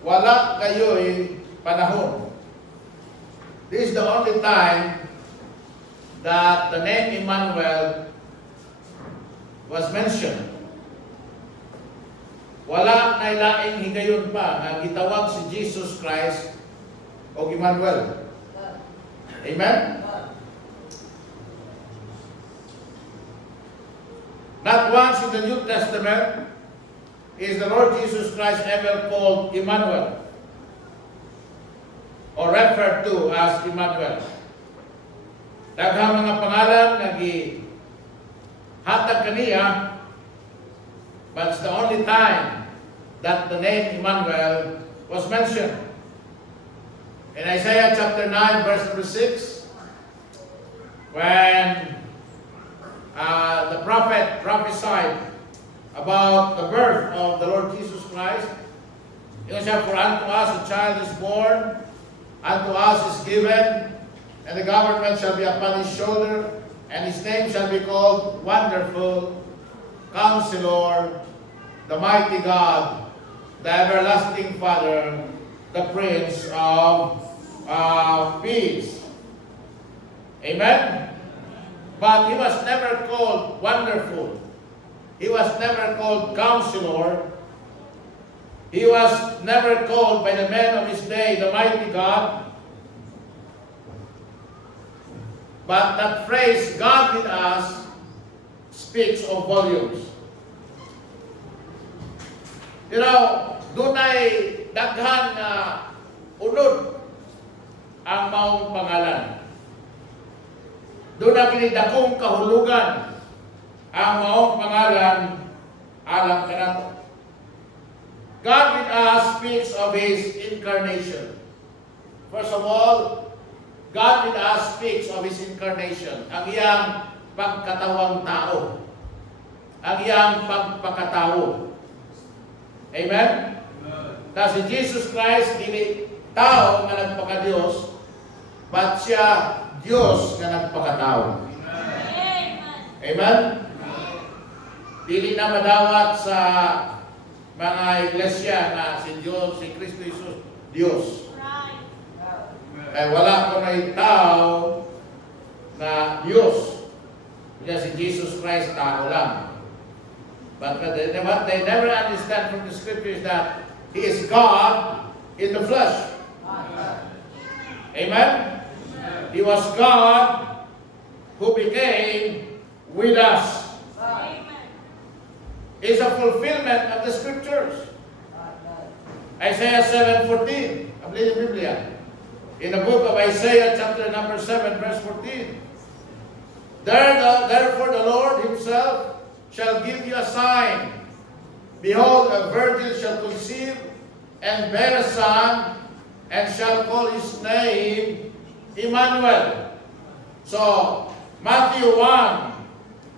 wala kayo'y panahon. This is the only time that the name Emmanuel was mentioned. Wala nailaing higayon pa na gitawag si Jesus Christ o Emmanuel. Amen? Not once in the New Testament is the Lord Jesus Christ ever called Emmanuel or referred to as Emmanuel. Daghang mga pangalan hatag kaniya, but it's the only time that the name Emmanuel was mentioned. In Isaiah chapter 9 verse number 6, when the prophet prophesied about the birth of the Lord Jesus Christ, yun siya, for unto us a child is born, unto us is given, and the government shall be upon his shoulder, and his name shall be called Wonderful, Counselor, the Mighty God, the Everlasting Father, the Prince of Peace. Amen? But he was never called Wonderful. He was never called Counselor. He was never called by the men of his day, the Mighty God. But that phrase, God with us, speaks of volumes. You know, dunay daghan na unod ang maong pangalan. Doon na kinidakong kahulugan ang maong pangalan alang kanato. God with us speaks of His incarnation. First of all, God with us speaks of His incarnation. Ang iyang pagkatawang tao. Ang iyang pagpakatao. Amen? Na si Jesus Christ, dili tao nga nagpaka-Diyos, but siya Diyos nga nagpakatao. Amen? Dili na madawat sa mga iglesia na si Diyos, si Kristo Jesus, Diyos. Kaya wala ko na tao na Diyos. Kaya si Jesus Christ, tao lang. But what they never understand from the scriptures that He is God in the flesh. Amen? He was God who became with us. It's a fulfillment of the scriptures. Isaiah 7:14. I believe the Biblia. In the book of Isaiah chapter number 7 verse 14. Therefore the Lord Himself shall give you a sign. Behold, a virgin shall conceive and bear a son, and shall call his name Emmanuel. So, Matthew 1,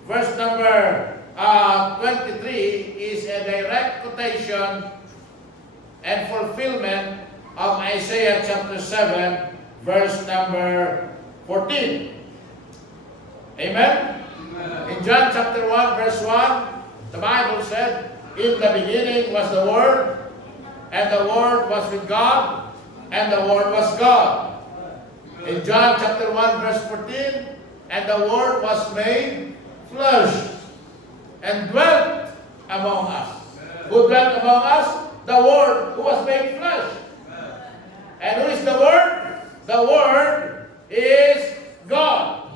verse number 23 is a direct quotation and fulfillment of Isaiah chapter 7, verse number 14. Amen? In John chapter 1, verse 1, the Bible said, in the beginning was the Word, and the Word was with God, and the Word was God. In John chapter 1, verse 14, and the Word was made flesh, and dwelt among us. Who dwelt among us? The Word who was made flesh. And who is the Word? The Word is God.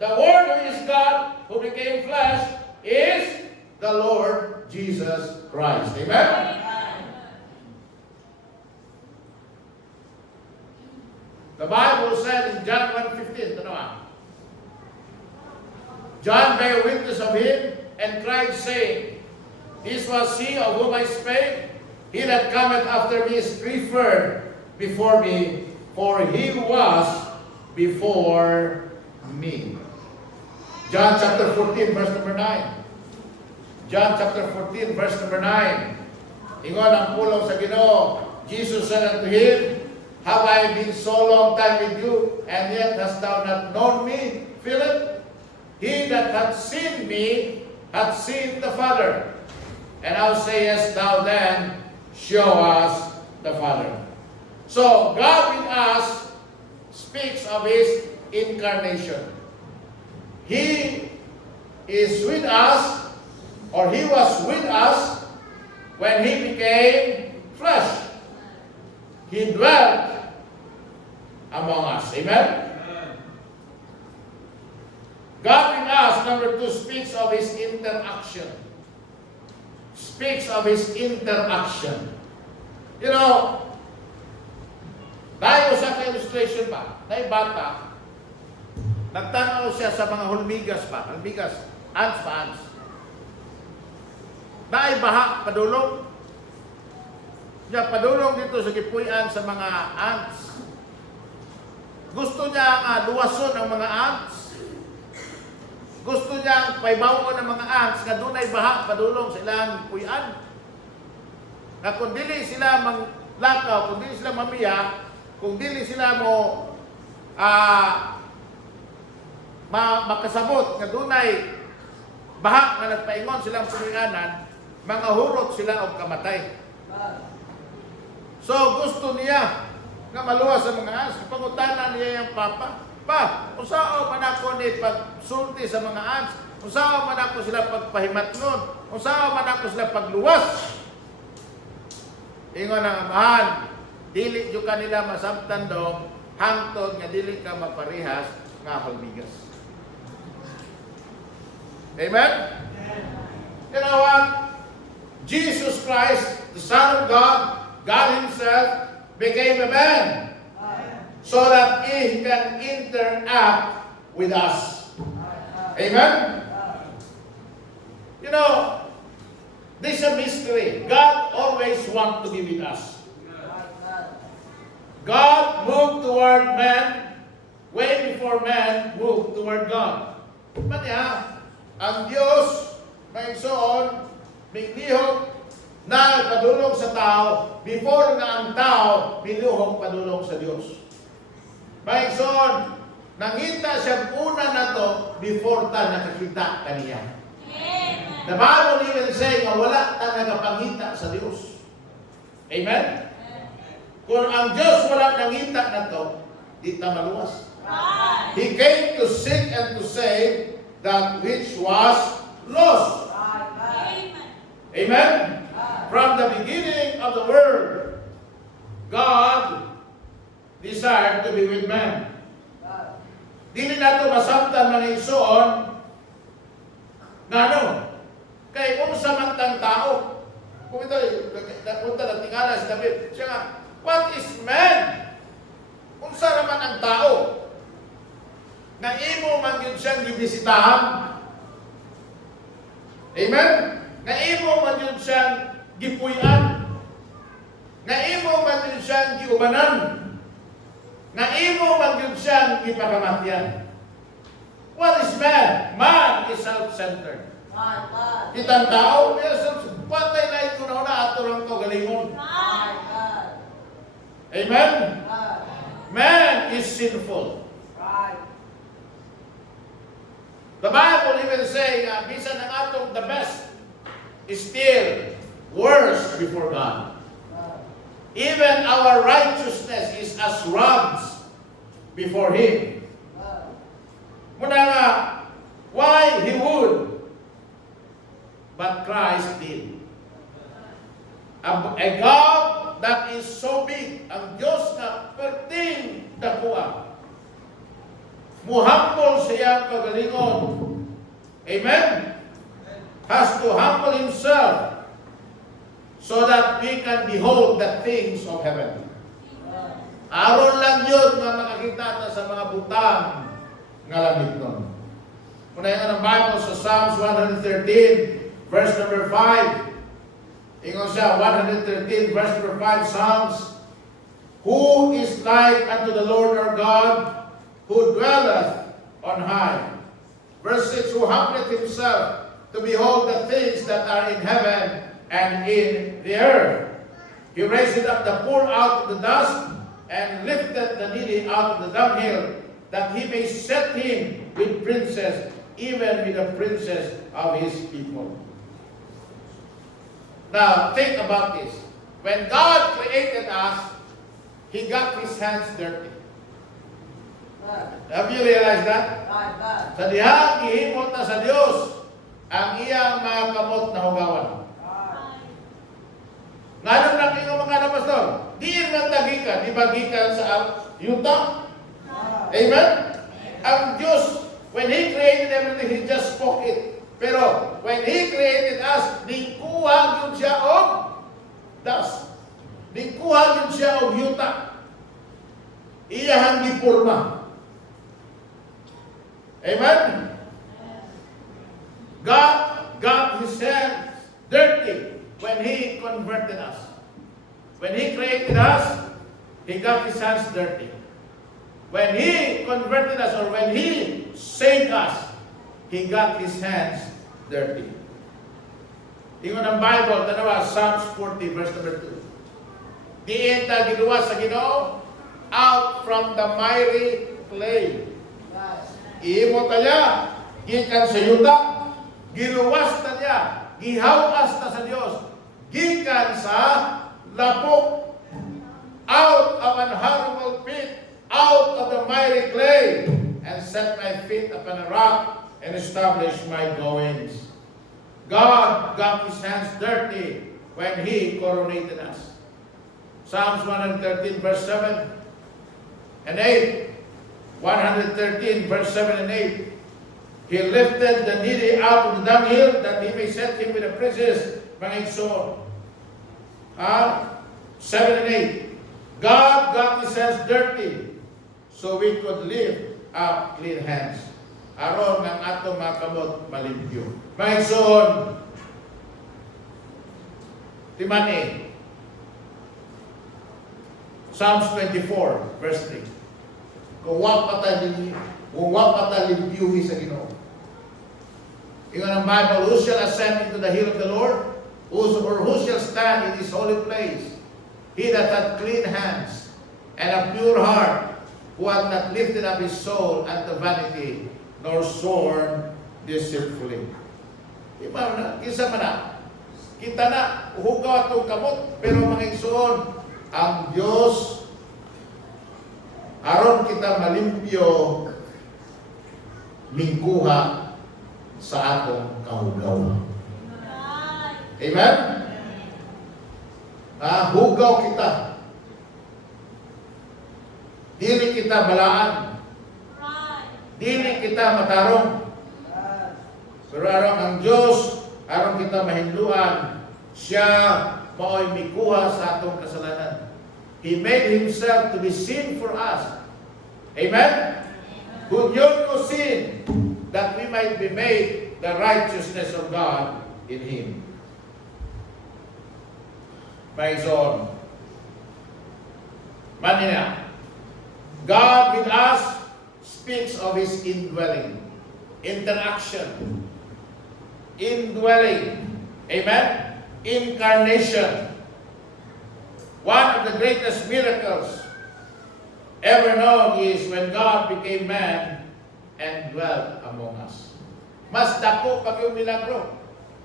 The Word who is God, who became flesh, is the Lord Jesus Christ. Amen? The Bible said in John 1:15, John bare witness of Him, and cried, saying, This was He of whom I spake. He that cometh after me is preferred before me, for He was before me. John chapter 14, verse number 9. John chapter 14, verse number 9. Ingon ang pulong sa Ginoo. Jesus said unto him, Have I been so long time with you, and yet hast thou not known me, Philip? He that hath seen me hath seen the Father. And how sayest thou then, show us the Father. So, God with us speaks of His incarnation. He is with us, or He was with us when He became flesh. He dwelt among us. Amen? God with us, number 2, speaks of His interaction. Speaks of His interaction. You know, tayo sa illustration ba? Tayo bata, nagtanaw siya sa mga hulmigas pa. Hulmigas, ants pa, ants. Tayo baha, padulong. Siya padulong dito sa gipuyan sa mga ants. Gusto niya luwason ang mga ants. Gusto niya paibawon ang mga ants nga dunay baha padulong sa ilang gipuyan. Na kung dili sila manglakaw, kung dili sila mamiya, kung dili sila mo makasabot nga dunay baha nga nagpaingon silang pumianan, mga hurot sila og kamatay. So gusto niya nga maluwas sa mga ants. Pangutanan niya yung papa, pa, unsao man ako ni pagsulti sa mga ants, unsao man ako sila pagpahimatnon, unsao man ako sila pagluwas. Ingon ang amahan, dili jud kanila masabtan dong hangtod nga dili ka maparihas nga hulmigas. Amen? You know what? Jesus Christ, the Son of God, God Himself, became a man so that He can interact with us. Amen? You know, this is a mystery. God always wants to be with us. God moved toward man way before man moved toward God. Manya, ang Diyos, may soon, may lihok na padulong sa tao before nga ang tao biluhong padulong sa Diyos. May soon, nangita siya una na to before ta nakakita kaniya. The Bible even say nga wala ta nagapangita sa Diyos. Amen? Kung ang Diyos wala nangita na to, di ta maluwas. He came to seek and to save that which was lost. Amen? From the beginning of the world, God desired to be with man. Dili nato masabtan ng igsoon nga ano, kay unsa man tang tao. Kung ito, punta na tingala si David, siya nga, what is man? Unsa naman ang tao? Na imo man yun siyang gibisitahan. Amen? Na imo man yun siyang gipuyan. Na imo man yun siyang giubanan. Na imo man yun siyang gipakamatyan. What is man? Man is self-centered. Kitang tao, patay na ito na ato lang to galingon. Amen? Man is sinful. The Bible even say, bisan ng atong the best is still worse before God. Even our righteousness is as rags before Him. Muna nga, why He would, but Christ did. A God that is so big, ang Diyos na perting dakuha. Muhambol siya kagalingon. Amen? Has to humble Himself so that we can behold the things of heaven. Aron lang yun nga makakita ta sa mga butang nga langit nun. Kunayan ang Bible sa Psalms 113, verse number 5. Ingon siya, 113, verse number 5, Psalms. Who is like unto the Lord our God, who dwelleth on high? Verse 6, who humbleth himself to behold the things that are in heaven and in the earth. He raised up the poor out of the dust, and lifted the needy out of the dunghill, that He may set him with princes, even with the princes of His people. Now, think about this. when God created us, He got His hands dirty. Have you realized that? Sa dihang gihimot na sa Dios ang iyang mga kamot na hugawan. Nganong naking mga na pastor? Diin man tagikan, di ba gikan sa yuta? Amen? Ang Diyos, when He created everything, He just spoke it. Pero when He created us, ningkuha yun siya og dust. Ningkuha yun siya og yuta. Iyahang gipurma. Amen? God got His hands dirty when He converted us. When He created us, He got His hands dirty. When He converted us or when He saved us, He got His hands dirty. Ingon ang Bible, tanawa, Psalms 40 verse number 2. Diin ta giluwas sa Ginoo out from the miry clay. Iimo tayo, gikan sa yuta, giluwas na niya, gihawas na sa Diyos, gikan sa lapok, out of an horrible pit, out of the miry clay, and set my feet upon a rock, and establish my goings. God got His hands dirty when He coronated us. Psalms 113 verse 7 and 8. 113 verse 7 and 8. He lifted the needy out of the dunghill that He may set him with the princes. Mga igsoon. 7 and 8. God got His hands dirty so we could lift up clean hands. Aron ng atong mga kamot malimpyo. Mga igsoon. Timani. Psalms 24 verse 3. Kung wa pata limpyuhi sa Ginoo. Ingon ang Bible, who shall ascend into the hill of the Lord? Who shall stand in His holy place? He that hath clean hands and a pure heart, who hath not lifted up his soul unto vanity, nor sworn deceitfully. Iba na, kinsa man na. Kita na, hugaw atong kamot, pero mga igsoon, ang Diyos aron kita malimpyo mingkuha sa atong kahugaw. Amen? Hugaw kita. Dili kita balaan. Dili kita matarong. Pero aron ang Diyos, aron kita mahinluan, siya mao'y mikuha sa atong kasalanan. He made Himself to be sin for us. Amen? Hunyon ko sin, that we might be made the righteousness of God in Him. Maison. Manina. God with us speaks of His indwelling. Interaction. Indwelling. Amen? Incarnation. One of the greatest miracles ever known is when God became man and dwelt among us. Mas dako pag yung milagro.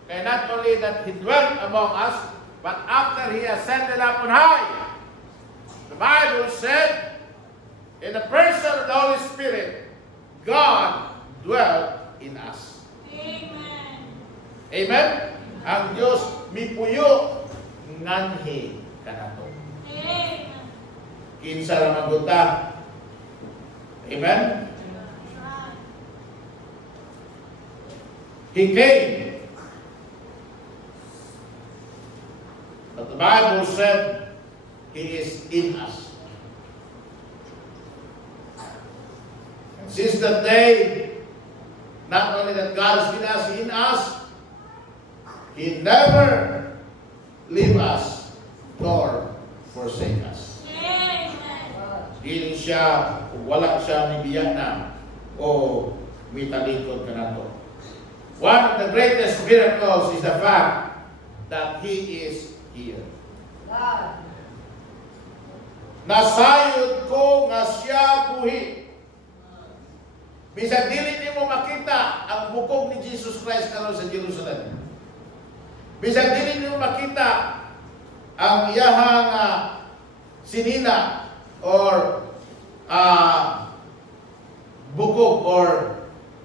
Kaya not only that He dwelt among us, but after He ascended up on high, the Bible said, in the person of the Holy Spirit, God dwelt in us. Amen. Amen? Ang Diyos mipuyo nganhi kanato. Amen. Kinsa ra maguta. Amen? He came. But the Bible said He is in us. And since that day, not only that God is in us, He never leave us nor forsake us. Amen. Dili siya, wala siya ni biyana o mitalikod ka na to. One of the greatest miracles is the fact that He is here. Nasayod ko nga siya buhi. Bisag dili nimo makita ang bukog ni Jesus Christ karon sa Jerusalem. Bisag dili nimo makita ang iyahang sinina or bukog or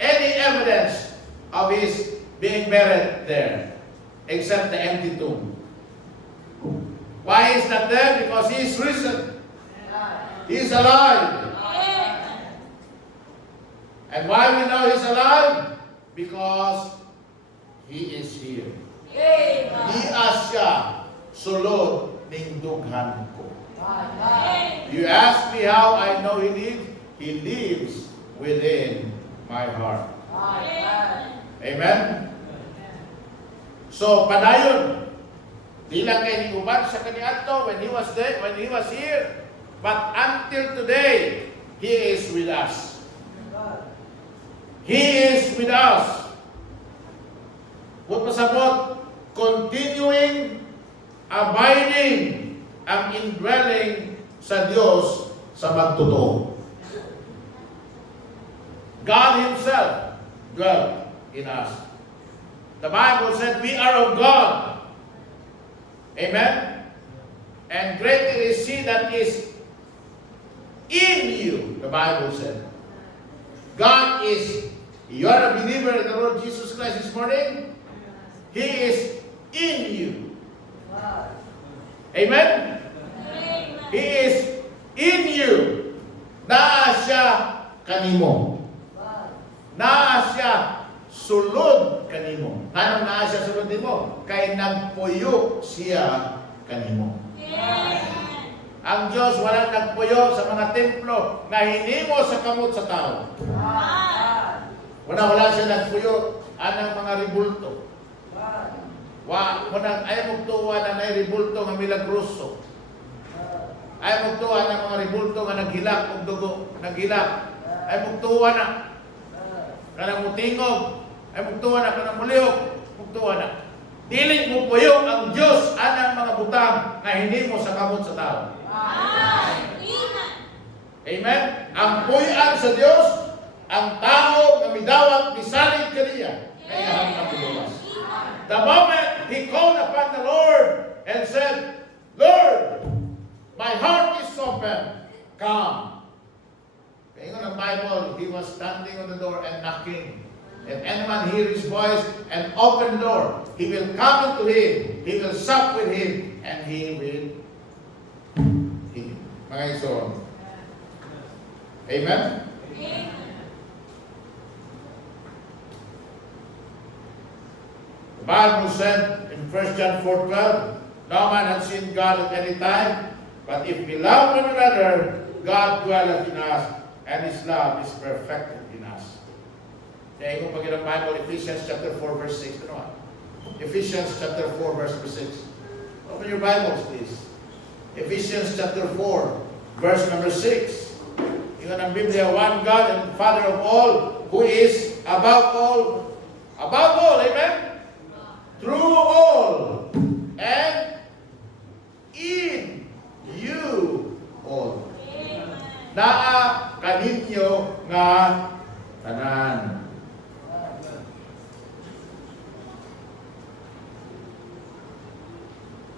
any evidence of his being buried there except the empty tomb. Why is not there? Because he is risen. He is alive. And why we know he's alive? Because he is here. Di asya sulod ning dughan ko. You ask me how I know he lives? He lives within my heart. Amen? So, padayon. Di lang kay ni uban sa kaniadto when he was there, when he was here. But until today, he is with us. He is with us. Kung pasabot, continuing, abiding, ang indwelling sa Diyos sa magtotoo. God Himself dwelt in us. The Bible said we are of God. Amen? And greater is He that is in you, the Bible said. God is, you are a believer in the Lord Jesus Christ this morning? He is in you. Amen? He is in you. Naa siya kanimo. Naa siya sulod kanimo. Anong naa siya sulod nimo? Kay nagpuyo siya kanimo. Ang Diyos walang nagpuyo sa mga templo na hinimo sa kamot sa tao. Wala siya nagpuyo anang mga ribulto. Ayaw magtuwa na may ribulto nga milagroso. Ayaw magtuwa na mga ribulto nga naghilak og dugo, naghilak. Ayaw magtuwa na kanang mutingog, ayaw magtuwa na kanang mulihok, magtuwa na. Dili mo puyo ang Diyos anang mga butang na hinimo sa kamot sa tao. Amen? Ang puyan sa Diyos, ang tao na midawat misalig kaniya, kaya ang nabubulas. The moment he called upon the Lord and said, Lord, my heart is open, come. Kaya nga ng Bible, he was standing on the door and knocking. If anyone hear his voice and open the door, he will come into him, he will sup with him, and he will heal. Mga ison. Amen? The Bible said in 1 John 4:12, no man hath seen God at any time, but if we love one another, God dwelleth in us, and His love is perfected in us. Kaya kung pag ng Bible, Ephesians chapter 4 verse 6. Ano? Ephesians chapter 4 verse 6. Open your Bibles, please. Ephesians chapter 4 verse number 6. Yung ang Biblia, one God and Father of all, who is above all, amen? Through all, and in you all. Naa kaninyo nga tanan.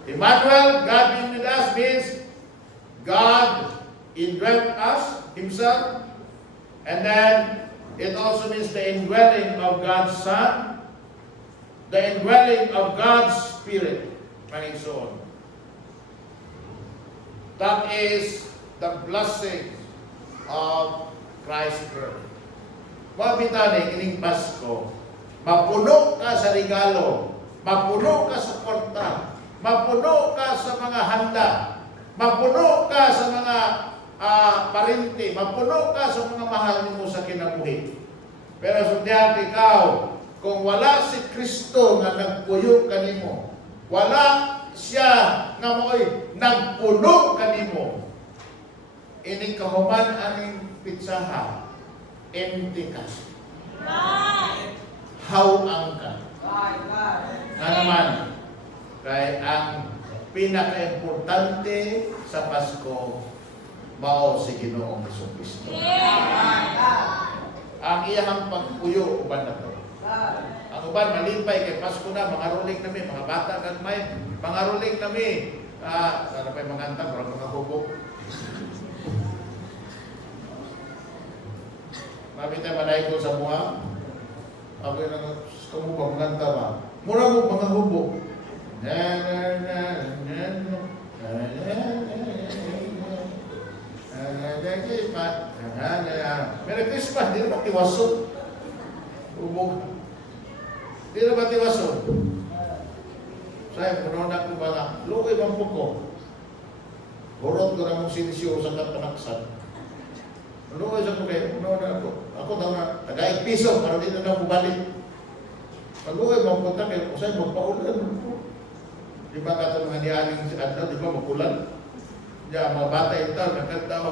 Emmanuel, God being with us, means God indwelt us, Himself, and then it also means the indwelling of God's Son, the indwelling of God's Spirit, Panginoon. That is the blessing of Christ's birth. Mabitani, ining Pasko, mapuno ka sa regalo, mapuno ka sa porta, mapuno ka sa mga handa, mapuno ka sa mga parinti, mapuno ka sa mga mahal mo sa kinabuhi. Pero sundyan ikaw, kung wala si Kristo nga nagpuyo kanimo, wala siya nga mo'y nagpuno kanimo, ining kahuman aning pitsaha, empty ka. Hawang ka. Nga naman, kay ang pinaka-importante sa Pasko, mao si Ginoong Jesucristo. Ang iyang pagpuyo, uban na to. Ang uban, malipay kay Pasko na, mga ruling nami, mga bata kagmay, mga ruling nami, Sana pa yung mga anta, parang mga hubog. Mami tayo manay ko sa mga. Ako yung kamu ba mga anta ba? Mura mo mga hubog. Merry Christmas, di na ba tiwason? Hubog. Di na ba tiwason? Saya puno na ko ba nga, lukay bang puko. Burot ko na mong sinisyo sa kapanaksan. Lukay sa kuke, puno na ako. Ako daw na, tagaig piso, para dito na bubalik. Pag-lukay bang punta kayo, kung sa'yo magpaulan. Di ba kato mga niyaling si Adna, di ba mapulan? Diya, mga bata yung tao, nagkantao.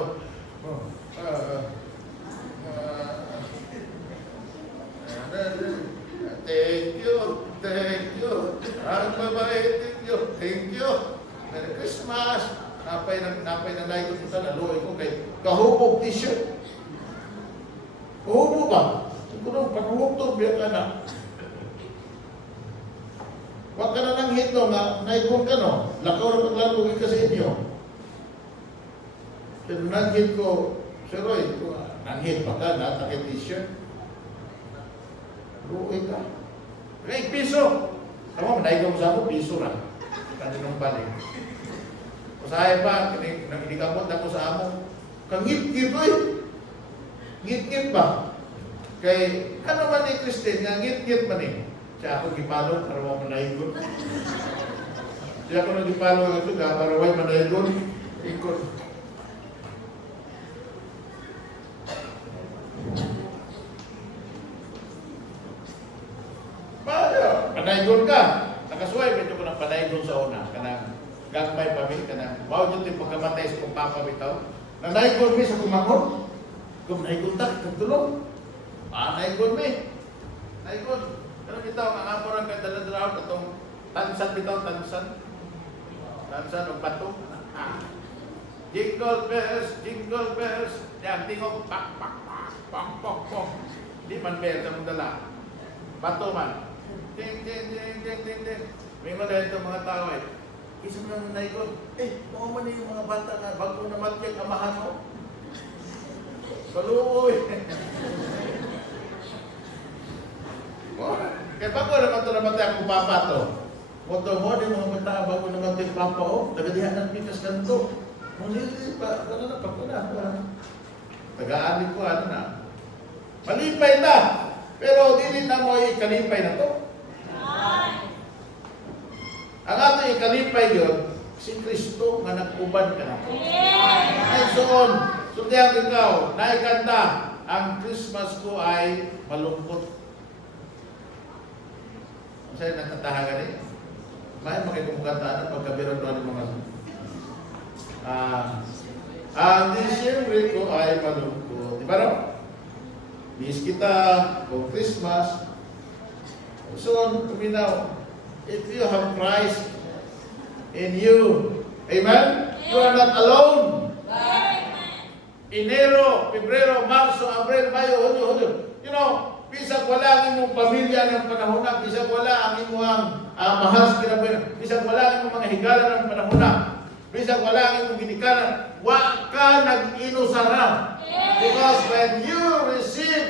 Thank you. Ang mabait ninyo. Thank you. Merry Christmas. Napay na naikot ko sa naluoy ko kay kahubog t-shirt. Kahubog ba? Ito panuhog to, biyak ka na. Huwag ka na ng hit no, naikot ka no. Lakaw na paglalugin ka sa inyo. Pero nang-hit ko, Sir Roy, nang-hit pa ka, natakit t-shirt. Luoy ka. Kaya piso. Tama, manaig mo sa ako, piso na. Kaninong balik. Usahay pa, nagkamot ako sa amo. Kangit-ngit ko eh. Ngit-ngit ba? Kay, ano man ni Christine, nga ngit-ngit man eh. Siya ako gipalo, para mo manahigon. Siya ako nagipalo nga ito, para mo manahigon. Ikon. Panaygon ka. Nakasuway, medyo ko ng panaygon sa una. Kanang gagmay pa mi, kanang mao dyan yung pagkamatay sa kong papa bitaw. Nanaygon mi sa kumangon. Kung naygon tak, kagtulong. Naygon mi. Naygon. Pero bitaw, ang amorang kadala-dalaw, katong tansan bitaw, tansan. Tansan o bato. Jingle bells. Yan, tingog, pak, pak, pak, pak, pak, pak. Di man bell sa mong dala. Bato man. Ding. May mga dahil itong mga tao eh. Isa mo nang naikot. Baka man yung mga bata nga, bago na matyak amahan mo. Kaluoy. Kaya bago naman ito naman tayo kung papa to. Moto mo, di mga bata bago naman tayo papa o. Nagadihan ng pikas ganito. Hindi pa, ano na, pagkuna. Tagaan ko, ano na. Malipay na. Pero dili na mo ikalipay na to. Ang ato ikalipay yun, si Kristo nga nag-uban ka na to. Ay soon, sundihan ikaw, naikanda, ang Christmas ko ay malungkot. Ang sa'yo nagtatahagan eh. May makikumukantaan pagkabiron doon ng mga ang Disyembre ko ay malungkot. Di ba no? Miss kita kung Christmas. So, kuminaw, if you have Christ in you, amen? You are not alone. Enero, Pebrero, Marso, Abril, Mayo, Hunyo. You know, bisag wala ang imong pamilya ng panahon na, bisag wala ang imong mahal sa kinabuhi, bisag wala ang imong mga higala ng panahon na, bisag wala ang imong ginikanan, wa ka nag-inusara. Because when you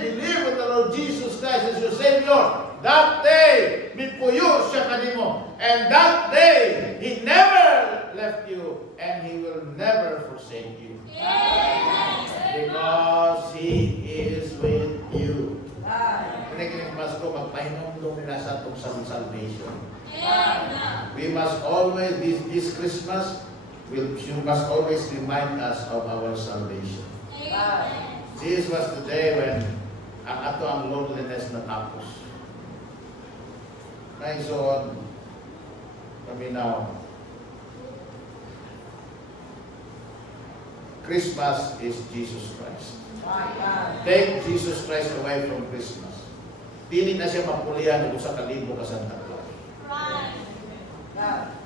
believe in the Lord Jesus Christ as your Savior, that day, mipuyo siya kanimo. And that day, He never left you, and He will never forsake you. Because He is with you. Kinikinig mas ko, magpahinumdum nila sa itong salvation. We must always, this Christmas, you must always remind us of our salvation. This was the day when ang ato ang loneliness natapos. Ngayon so kami now, Christmas is Jesus Christ. Take Jesus Christ away from Christmas. Dili na siya mapulihan o sa kalibo ka Santa Claus.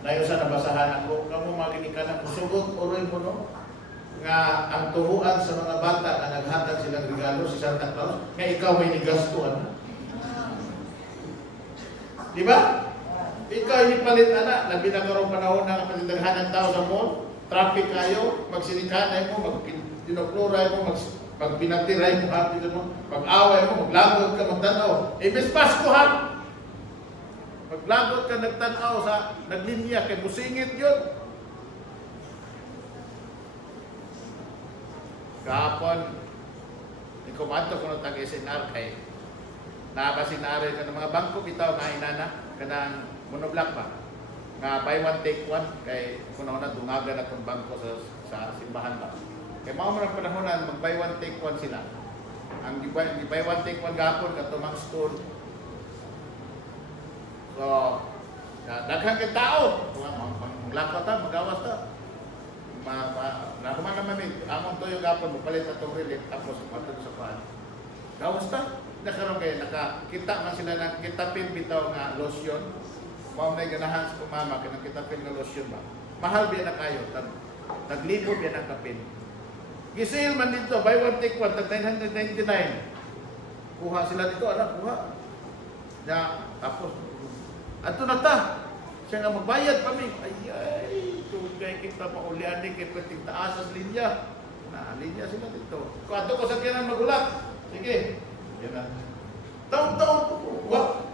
Ngayon sa nabasahan ako, kamo maginig ka na, sugot uroy mo no? Nga ang turuan sa mga bata na naghatag silang regalo si Santa Claus, nga ikaw may nigastuan. Di ba? Ikaw hindi palit ana, labi na karong panahon na kapatidaghan ng tao sa mall, traffic kayo, magsinikahan mo, magtinokluray mo, magpinatiray mo, mag-away mo, maglagod ka, magtanaw. Ibis Paskuhan, maglagod ka, nagtanaw sa naglinya, kay busingit yun. Kahapon, ni kumanto ko ng tag-SNR kay nakasinari ka ng mga bangko bitaw na inana kanang monoblock pa nga buy one take one kay kuna-una dungagan atong bangko sa simbahan ba kay mao man ang panahon na mag buy one take one sila ang di buy one take one gapon katumang store so daghang kay tao maglakaw ta magawas ta nakuman naman amon to yung gapon mapalit atong relief tapos matod sa pan gawas ta nakaroon kayo, nakakita man sila ng kitapin bitaw nga lotion. Kung may ganahan sa kumama, kinang kitapin nga lotion ba? Mahal biya na kayo, naglibo biya ng kapin. Gisil man dito, buy one take one, tag 999. Kuha sila dito, anak, kuha. Tapos, ato na ta. Siya nga magbayad pa mi. Ay, tugay kita paulian ni kay pwedeng taas sa linya. Linya sila dito. Kung ato ko sa kinan magulat, sige. Yan na. Taon-taon, what?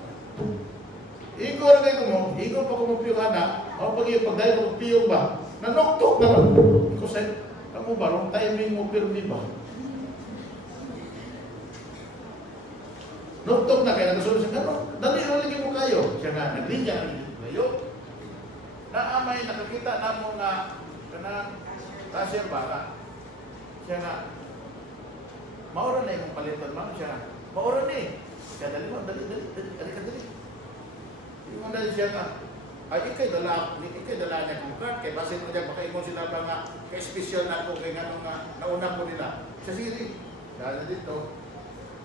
Iko na kayo mo, iko pa kumupiyong anak, o pag-dahil kumupiyong ba? Nanoktok naman. Iko sa'yo, kamu ba, wrong timing mo pirmi ba? Noktok na kayo, nagkasunod siya, gano'n, dali mo kayo. Siya nga, naglinya, layo. Naamay, nakakita na mo nga, kanang, tasya ba, siya nga, maura na yung palitan mo, siya nga, maura na eh. Kaya dali ka dali. Yung mga dali siya nga, ay ikay dala niya kong card, kaya basin mo dyan, baka imo sila ba nga, kaya special na ako, kaya nga nga, nauna ko nila. Sa siri, dahil na dito,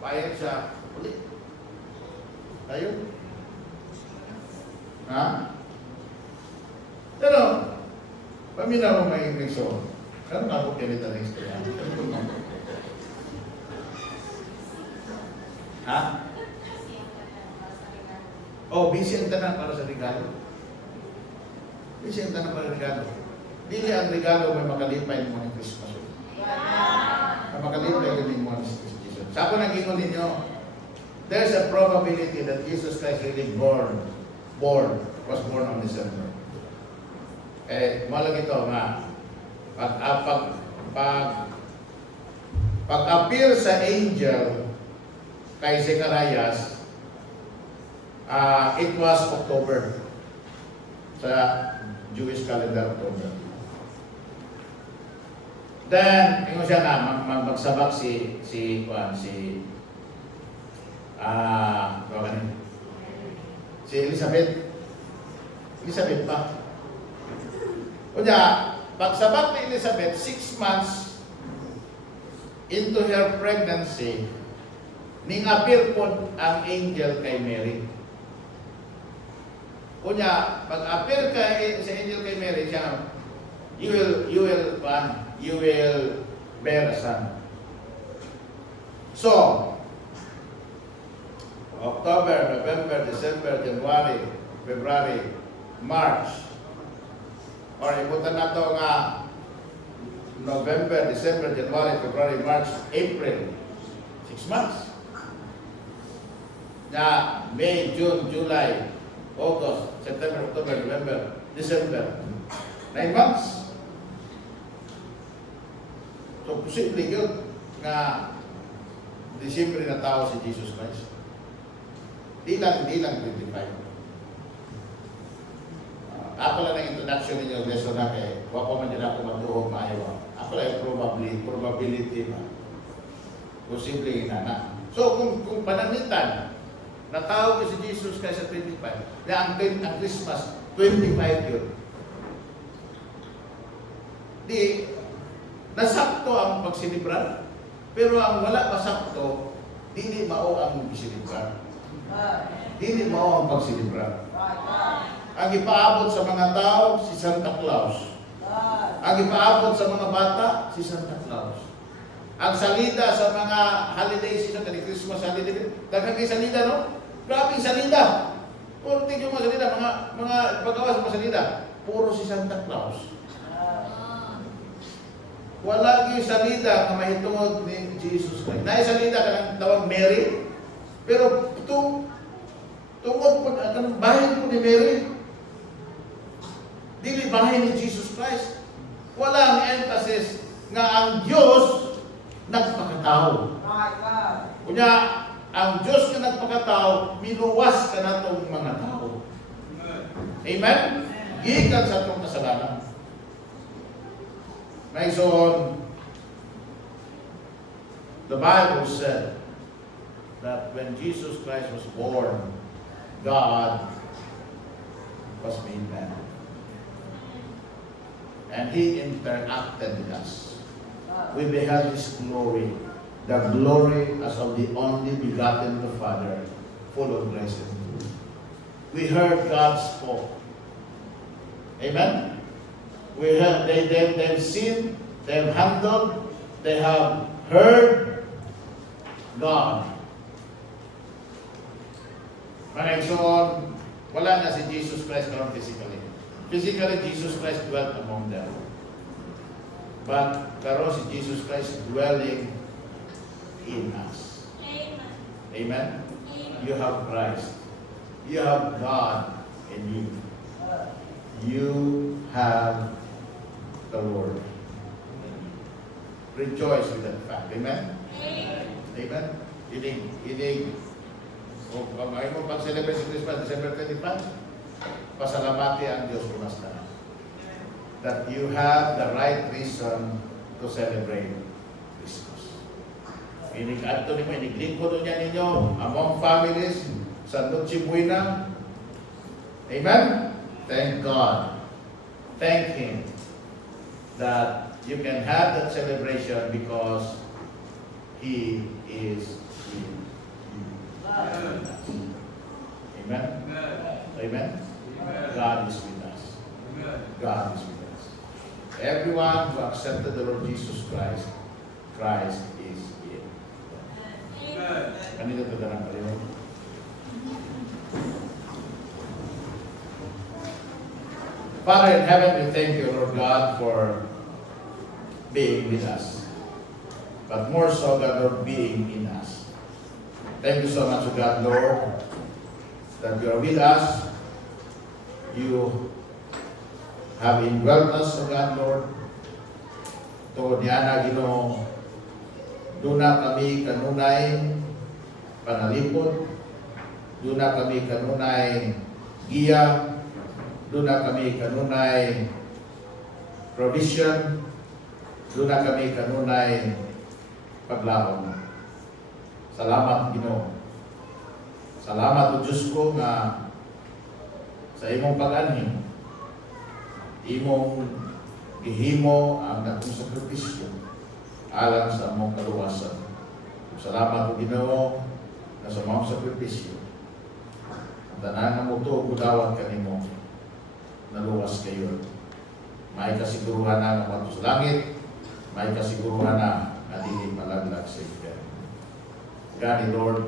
bayad siya, ulit. Tayo. Ha? Pero, paminaw mo may ingreso. Ano na ako pinita ng istorya? Ha? Oh, busy ang tanan para sa regalo. Busy ang tanan para sa regalo. Dili ang regalo may makalipay mo ng Christmas. May makalipay din mo ng Jesus. Sa ako nag-ingon ninyo, there's a probability that Jesus Christ really was born on December. Malang ito nga, pag-appear sa angel kay Zecharias, it was October sa Jewish calendar, October. Then, ingon siya na magsabak si Elizabeth pa. Kunya, pagsabak ni Elizabeth, 6 months into her pregnancy, ning appear po ang angel kay Mary. Kunya, pag-appear sa angel kay Mary, siya, you will bear a son. So, October, November, December, January, February, March, or ibutan na ito nga November, December, January, February, March, April, 6 months. Na May, June, July, August, September, October, November, December. 9 months. So, posible yun nga December na tao si Jesus Christ. Di lang 25. Ako lang ang introduction ninyo, lesson na kay wako man din ako matuhog maayaw. Ako lang probability ba. Posible inana. So, kung panamitan, natawag si Jesus kay sa 25, na ang Christmas, 25 yun. Di, nasakto ang pagsilibrar, pero ang wala masakto, dili mao ang pagsilibrar. Dili mao ang pagsilibrar. Ang ipaabot sa mga tao, si Santa Claus. Ang ipaabot sa mga bata, si Santa Claus. Ang salida sa mga holiday season, kani Christmas holiday, daghang kay salida, no? Grabe salida. Puro tingin yung mga salida, mga paggawa sa mga salida, puro si Santa Claus. Wala yung salida na mahitungod ni Jesus Christ. Na salida ka ng tawag Mary, pero tungod po, kanang bahin po ni Mary, dili bahin ni Jesus Christ. Walang emphasis nga ang Diyos nagpakatao. Kunya, ang Diyos na nagpakatao, minuwas ka na itong mga tao. Amen? Gikan sa itong kasalanan. Maison, the Bible said that when Jesus Christ was born, God was made man. And He interacted with us. We beheld His glory, the glory as of the only begotten of the Father, full of grace and truth. We heard God spoke. Amen? We heard, they've seen, they've handled, they have heard God. Mga igsoon, wala na si Jesus Christ karon physically. Physically, Jesus Christ dwelt among them. But karon si Jesus Christ dwelling in us. Amen. Amen? Amen. You have Christ. You have God in you. You have the Lord. Rejoice with that fact. Amen? Amen. Amen? Inig. O kamay mo pag-celebrate si Christmas, December 25, pasalamati ang Diyos kumasta. That you have the right reason to celebrate Christmas. Inig-adto nimo, iniglingkod niya ninyo among families sa Noche Buena. Amen? Thank God. Thank Him that you can have that celebration because He is in you. Amen? Amen? God is with us. God is with us. Everyone who accepted the Lord Jesus Christ, Christ is in. Kanina ito na kaliwa. Father in heaven, we thank you, Lord God, for being with us. But more so, God, Lord, being in us. Thank you so much, God, Lord, that you are with us. You have indwelt us, O God, Lord. Tungod niya na, Ginoo, doon na kami kanunay panalipod. Doon na kami kanunay giya. Doon na kami kanunay provision. Doon na kami kanunay paglaon. Salamat, Ginoo. Salamat, O Diyos ko, nga sa imong pag-anhin, imong gihimo ang dakong sakripisyo alang sa among kaluwasan. Salamat, O Ginoo, na sa among sakripisyo. Ang tanan nga mutuo gudawat kanimo, naluwas kayo. May kasiguruhan na ng sa langit, may kasiguruhan na na dili malaglag sa impyerno. God, Lord,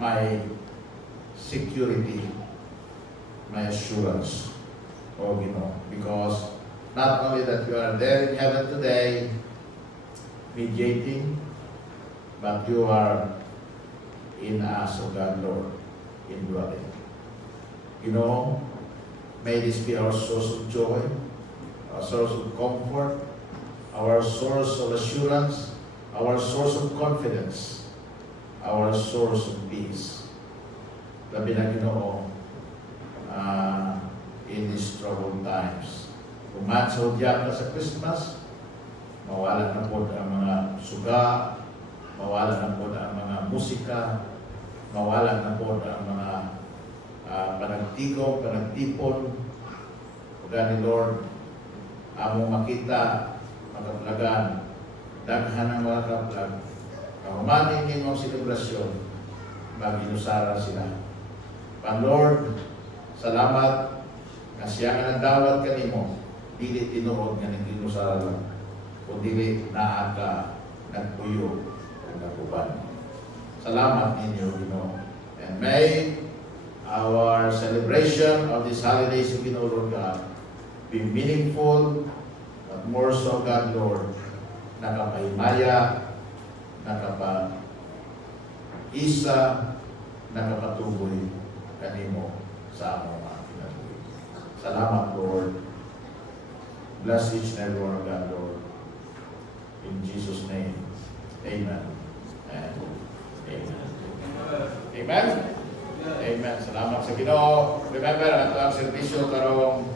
my security, my assurance, O Ginoo, because not only that you are there in heaven today, mediating, but you are in us, O God, Lord, indwelling. Ginoo, may this be our source of joy, our source of comfort, our source of assurance, our source of confidence, our source of peace. Labi na, Ginoo, in these troubled times. Kung matsaudyak na sa Christmas, mawala na po ang mga suga, mawala na po ang mga musika, mawala na po ang mga panagtigo, panagtipon. O gani, Lord, among makita, makaplagan, daghan ang mga kaplag, kahumanin nimong selebrasyon, maginusara sila. Pan Lord, salamat nga siya nga nagdawat kanimo, dili tinuod nga nagginusara lang, kundi naaka, nagpuyo, o naguban. Salamat ninyo, Ginoo. And may our celebration of these holidays of Ginoo, Lord God, be meaningful, but more so, God, Lord, nakapahimaya, nakapa-isa, nakapatuboy kanimo sa among mga kinabuhi. Salamat, Lord. Bless each and every one of God, Lord. In Jesus' name, amen. And amen. Amen? Amen. Salamat sa Ginoo. Remember, ang ito ang servisyo karong